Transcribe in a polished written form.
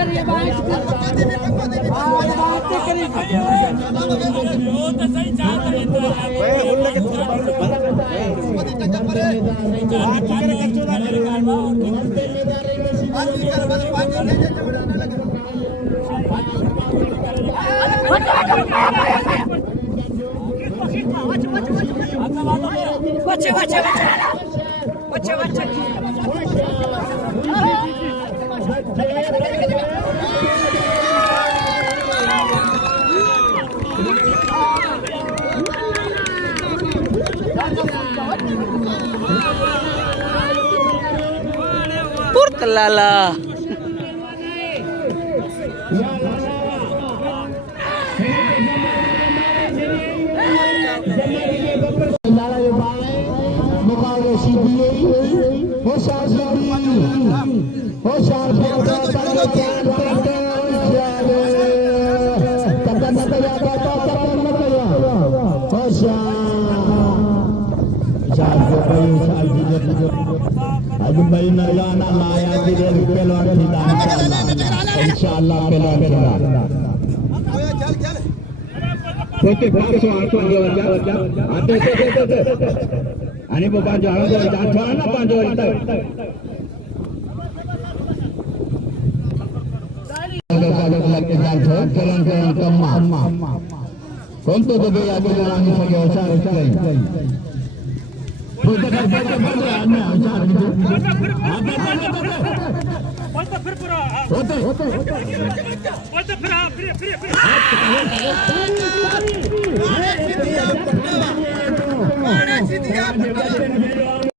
करिए बात करिए वो तो सही चाहता है भाई बोल के बच्चे बच्चे बच्चे बच्चे Purtelala. Ajubai nalana maya dire pelon kita insyaallah pelon kita. Oke, bagus soal wajah. Ada. Ani bukan jalan apa itu? Kalau lagi jalan pelon kemah. Konto tu dia ada orang yang pergi usaha.